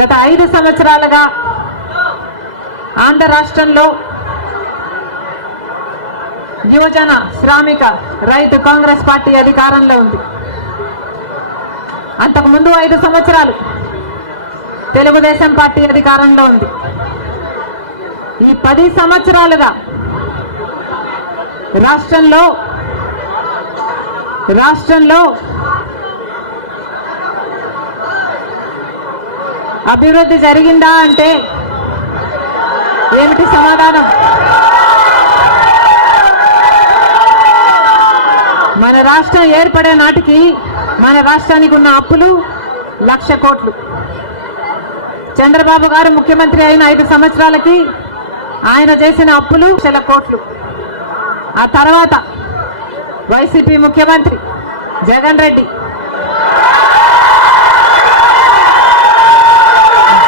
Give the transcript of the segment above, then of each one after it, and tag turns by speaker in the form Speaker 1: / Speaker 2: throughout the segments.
Speaker 1: గత ఐదు సంవత్సరాలుగా ఆంధ్ర రాష్ట్రంలో యువజన శ్రామిక రైతు కాంగ్రెస్ పార్టీ అధికారంలో ఉంది. అంతకు ముందు ఐదు సంవత్సరాలు తెలుగుదేశం పార్టీ అధికారంలో ఉంది. ఈ పది సంవత్సరాలుగా రాష్ట్రంలో రాష్ట్రంలో అభివృద్ధి జరిగిందా అంటే ఏమిటి సమాధానం? మన రాష్ట్రం ఏర్పడే నాటికి మన రాష్ట్రానికి ఉన్న అప్పులు లక్ష కోట్లు. చంద్రబాబు గారు ముఖ్యమంత్రి అయిన ఐదు సంవత్సరాలకి ఆయన చేసిన అప్పులు లక్షల కోట్లు. ఆ తర్వాత వైసీపీ ముఖ్యమంత్రి జగన్ రెడ్డి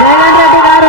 Speaker 1: జగన్ రెడ్డి గారు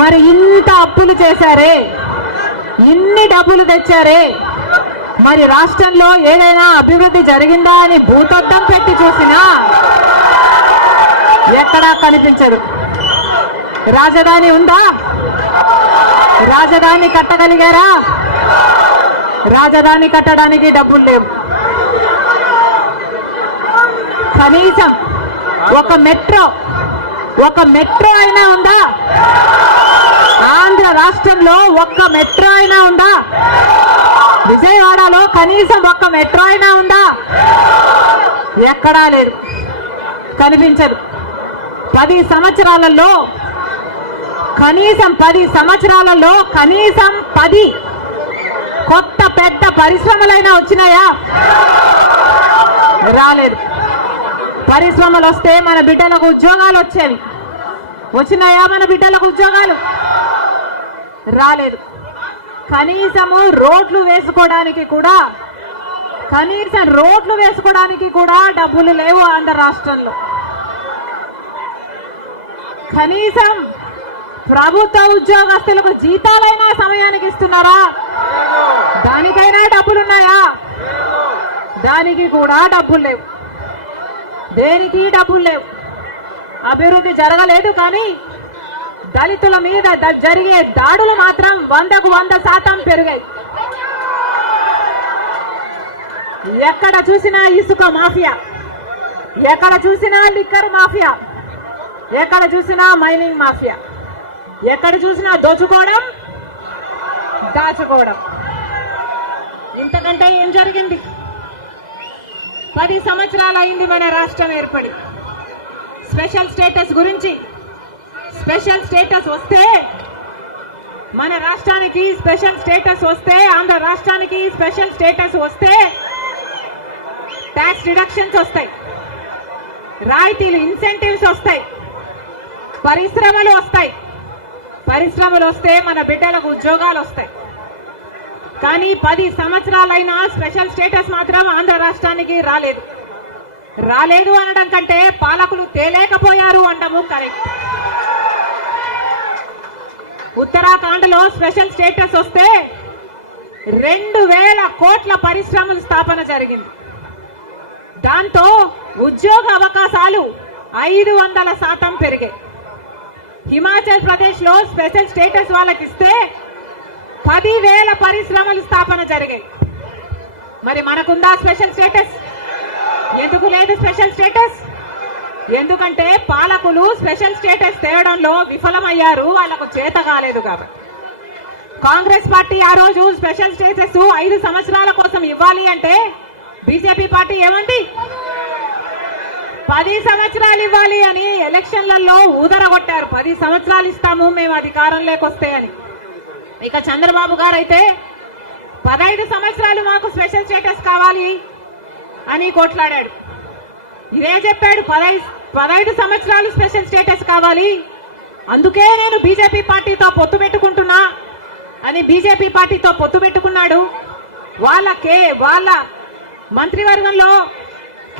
Speaker 1: మరి ఇంత అప్పులు చేశారే? ఇన్ని డబ్బులు తెచ్చారే? మరి రాష్ట్రంలో ఏదైనా అభివృద్ధి జరిగిందా అని భూతద్దం పెట్టి చూసినా ఎక్కడా కనిపించదు. రాజధాని ఉందా? రాజధాని కట్టగలిగారా? రాజధాని కట్టడానికి డబ్బులు లేవు. కనీసం ఒక మెట్రో ఒక మెట్రో అయినా ఉందా? ఆంధ్ర రాష్ట్రంలో ఒక్క మెట్రో అయినా ఉందా? విజయవాడలో కనీసం ఒక్క మెట్రో అయినా ఉందా? ఎక్కడా లేదు. కనిపించదు. పది సంవత్సరాలలో కనీసం పది సంవత్సరాలలో కనీసం పది కొత్త పెద్ద పరిశ్రమలైనా వచ్చినాయా? రాలేదు. పరిశ్రమలు వస్తే మన బిడ్డలకు ఉద్యోగాలు వచ్చేవి. వచ్చినాయా మన బిడ్డలకు ఉద్యోగాలు? రాలేదు. కనీసము రోడ్లు వేసుకోవడానికి కూడా కనీసం రోడ్లు వేసుకోవడానికి కూడా డబ్బులు లేవు ఆంధ్ర రాష్ట్రంలో. కనీసం ప్రభుత్వ ఉద్యోగస్తులకు జీతాలైనా సమయానికి ఇస్తున్నారా? దానికైనా డబ్బులున్నాయా? దానికి కూడా డబ్బులు లేవు. దేనికి డబ్బులు లేవు? అభివృద్ధి జరగలేదు కానీ దళితుల మీద జరిగే దాడులు మాత్రం వందకు వంద శాతం పెరిగాయి. ఎక్కడ చూసినా ఇసుక మాఫియా. ఎక్కడ చూసినా లిక్కర్ మాఫియా. ఎక్కడ చూసినా మైనింగ్ మాఫియా. ఎక్కడ చూసినా దోచుకోవడం దాచుకోవడం. ఇంతకంటే ఏం జరిగింది? పది సంవత్సరాలు అయింది మన రాష్ట్రం ఏర్పడి. స్పెషల్ స్టేటస్ గురించి స్పెషల్ స్టేటస్ వస్తే మన రాష్ట్రానికి స్పెషల్ స్టేటస్ వస్తే ఆంధ్ర రాష్ట్రానికి స్పెషల్ స్టేటస్ వస్తే ట్యాక్స్ రిడక్షన్స్ వస్తాయి. రాయితీలు ఇన్సెంటివ్స్ వస్తాయి. పరిశ్రమలు వస్తాయి. పరిశ్రమలు వస్తే మన బిడ్డలకు ఉద్యోగాలు వస్తాయి. కానీ పది సంవత్సరాలైనా స్పెషల్ స్టేటస్ మాత్రం ఆంధ్ర రాష్ట్రానికి రాలేదు. రాలేదు అనడం కంటే పాలకులు తేలేకపోయారు అంటాము కరెక్ట్. ఉత్తరాఖండ్లో స్పెషల్ స్టేటస్ వస్తే రెండు వేల కోట్ల పరిశ్రమల స్థాపన జరిగింది. దాంతో ఉద్యోగ అవకాశాలు ఐదు వందల శాతం పెరిగాయి. హిమాచల్ ప్రదేశ్లో స్పెషల్ స్టేటస్ వాళ్ళకి ఇస్తే పదివేల పరిశ్రమలు స్థాపన జరిగాయి. మరి మనకుందా స్పెషల్ స్టేటస్? ఎందుకు లేదు స్పెషల్ స్టేటస్? ఎందుకంటే పాలకులు స్పెషల్ స్టేటస్ తేవడంలో విఫలమయ్యారు వాళ్ళకు చేత కాలేదు కాబట్టి. కాంగ్రెస్ పార్టీ ఆ రోజు స్పెషల్ స్టేటస్ ఐదు సంవత్సరాల కోసం ఇవ్వాలి అంటే బీజేపీ పార్టీ ఏమండి పది సంవత్సరాలు ఇవ్వాలి అని ఎలక్షన్లలో ఊదరగొట్టారు. పది సంవత్సరాలు ఇస్తాము మేము అధికారంలోకి వస్తే అని. ఇక చంద్రబాబు గారు అయితే పదహైదు సంవత్సరాలు మాకు స్పెషల్ స్టేటస్ కావాలి అని కొట్లాడాడు. ఇదే చెప్పాడు పదహైదు పదహైదు సంవత్సరాలు స్పెషల్ స్టేటస్ కావాలి. అందుకే నేను బీజేపీ పార్టీతో పొత్తు పెట్టుకుంటున్నా అని బీజేపీ పార్టీతో పొత్తు పెట్టుకున్నాడు. వాళ్ళ కే వాళ్ళ మంత్రివర్గంలో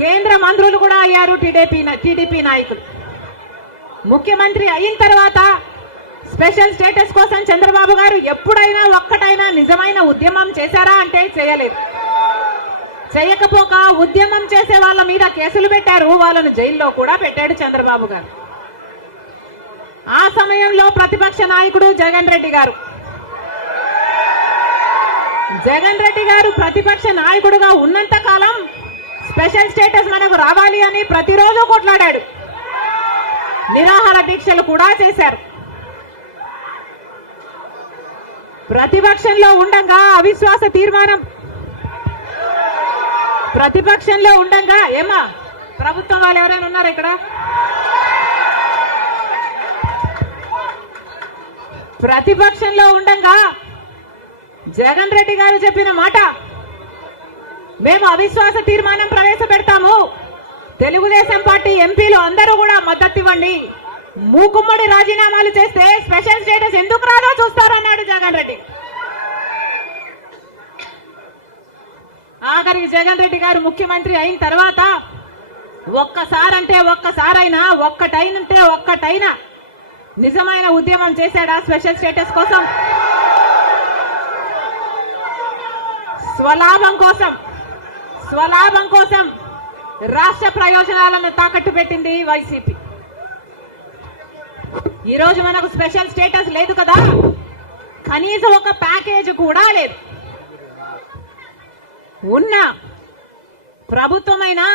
Speaker 1: కేంద్ర మంత్రులు కూడా అయ్యారు టీడీపీ టీడీపీ నాయకులు. ముఖ్యమంత్రి అయిన తర్వాత స్పెషల్ స్టేటస్ కోసం చంద్రబాబు గారు ఎప్పుడైనా ఒక్కటైనా నిజమైన ఉద్యమం చేశారా అంటే చేయలేదు. చేయకపోక ఉద్యమం చేసే వాళ్ళ మీద కేసులు పెట్టారు వాళ్ళను జైల్లో కూడా పెట్టాడు చంద్రబాబు గారు. ఆ సమయంలో ప్రతిపక్ష నాయకుడు జగన్ రెడ్డి గారు. జగన్ రెడ్డి గారు ప్రతిపక్ష నాయకుడుగా ఉన్నంత కాలం స్పెషల్ స్టేటస్ మనకు రావాలి అని ప్రతిరోజు కొట్లాడాడు. నిరాహార దీక్షలు కూడా చేశారు. ప్రతిపక్షంలో ఉండగా అవిశ్వాస తీర్మానం. ప్రతిపక్షంలో ఉండగా ఏమా ప్రభుత్వం వాళ్ళు ఎవరైనా ఉన్నారు ఇక్కడ? ప్రతిపక్షంలో ఉండగా జగన్ రెడ్డి గారు చెప్పిన మాట. మేము అవిశ్వాస తీర్మానం ప్రవేశపెడతాము. తెలుగుదేశం పార్టీ ఎంపీలు అందరూ కూడా మద్దతు ఇవ్వండి. మూకుమ్మడి రాజీనామాలు చేస్తే స్పెషల్ స్టేటస్ ఎందుకు రాదో చూస్తారన్నాడు జగన్ రెడ్డి. ఆఖరికి జగన్ రెడ్డి గారు ముఖ్యమంత్రి అయిన తర్వాత ఒక్కసారంటే ఒక్కసారైనా ఒక్కటైనంటే ఒక్కటైనా నిజమైన ఉద్యమం చేశాడా స్పెషల్ స్టేటస్ కోసం? స్వలాభం కోసం స్వలాభం కోసం రాష్ట్ర ప్రయోజనాలను తాకట్టు పెట్టింది వైసీపీ. ఈ రోజు మనకు స్పెషల్ స్టేటస్ లేదు కదా. కనీసం ఒక ప్యాకేజ్ కూడా లేదు. ఉన్న ప్రభుత్వమైనా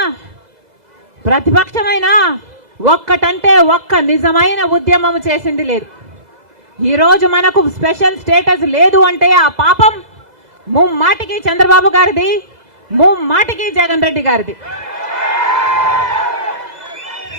Speaker 1: ప్రతిపక్షమైనా ఒక్కటంటే ఒక్క నిజమైన ఉద్యమం చేసింది లేదు. ఈ రోజు మనకు స్పెషల్ స్టేటస్ లేదు అంటే ఆ పాపం ముమ్మాటికి చంద్రబాబు గారిది ముమ్మాటికి జగన్ రెడ్డి గారిది.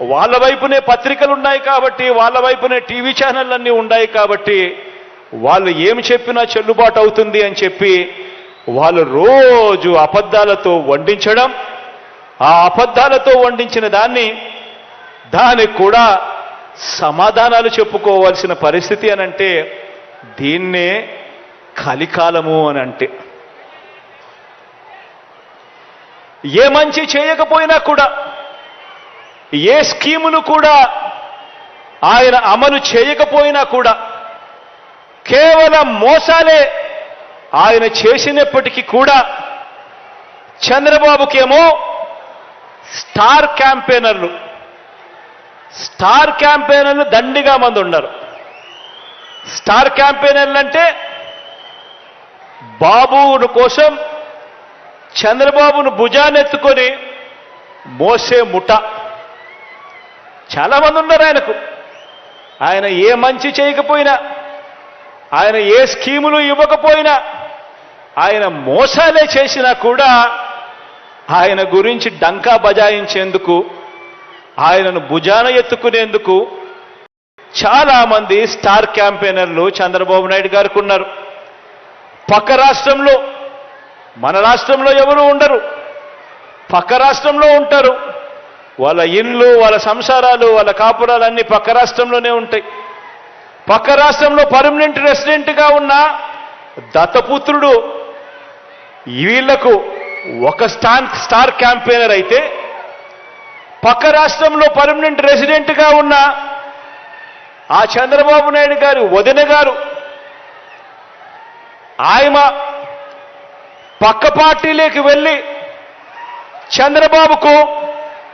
Speaker 2: వాళ్ళ వైపునే పత్రికలు ఉన్నాయి కాబట్టి వాళ్ళ వైపునే టీవీ ఛానళ్ళన్నీ ఉన్నాయి కాబట్టి వాళ్ళు ఏమి చెప్పినా చెల్లుబాటు అవుతుంది అని చెప్పి వాళ్ళు రోజు అబద్ధాలతో వండించడం ఆ అబద్ధాలతో వండించిన దాన్ని దానికి కూడా సమాధానాలు చెప్పుకోవాల్సిన పరిస్థితి అని అంటే దీన్నే కలికాలము అని అంటే. ఏ మంచి చేయకపోయినా కూడా ఏ స్కీమును కూడా ఆయన అమలు చేయకపోయినా కూడా కేవలం మోసాలే ఆయన చేసినప్పటికీ కూడా చంద్రబాబుకేమో స్టార్ క్యాంపెయినర్లు స్టార్ క్యాంపెయినర్లు దండిగా మంది ఉన్నారు. స్టార్ క్యాంపెయినర్లు అంటే బాబును కోసం చంద్రబాబును భుజాన్నెత్తుకొని మోసే ముఠ. చాలా మంది ఉన్నారు ఆయనకు. ఆయన ఏ మంచి చేయకపోయినా ఆయన ఏ స్కీములు ఇవ్వకపోయినా ఆయన మోసాలే చేసినా కూడా ఆయన గురించి డంకా బజాయించేందుకు ఆయనను భుజాన ఎత్తుకునేందుకు చాలామంది స్టార్ క్యాంపెయినర్లు చంద్రబాబు నాయుడు గారికి ఉన్నారు. పక్క రాష్ట్రంలో మన రాష్ట్రంలో ఎవరు ఉండరు. పక్క రాష్ట్రంలో ఉంటారు. వాళ్ళ ఇళ్ళు వాళ్ళ సంసారాలు వాళ్ళ కాపురాలు పక్క రాష్ట్రంలోనే ఉంటాయి. పక్క రాష్ట్రంలో పర్మనెంట్ రెసిడెంట్గా ఉన్న దత్తపుత్రుడు వీళ్ళకు ఒక స్టాన్ స్టార్ క్యాంపెయినర్ అయితే పక్క రాష్ట్రంలో పర్మనెంట్ రెసిడెంట్గా ఉన్న ఆ చంద్రబాబు నాయుడు గారు వదిన గారు ఆయమ పక్క పార్టీలోకి వెళ్ళి చంద్రబాబుకు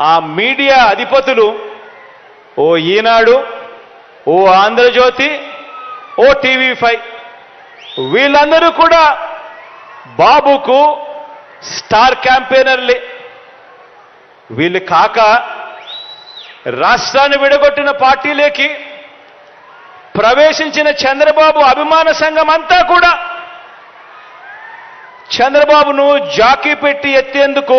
Speaker 2: ఆ మీడియా అధిపతులు ఓ ఈనాడు ఓ ఆంధ్రజ్యోతి ఓ టీవీ ఫైవ్ వీళ్ళందరూ కూడా బాబుకు స్టార్ క్యాంపెయినర్లే. వీళ్ళు కాక రాష్ట్రాన్ని విడగొట్టిన పార్టీలేకి ప్రవేశించిన చంద్రబాబు అభిమాన సంఘం అంతా కూడా చంద్రబాబును జాకీ పెట్టి ఎత్తేందుకు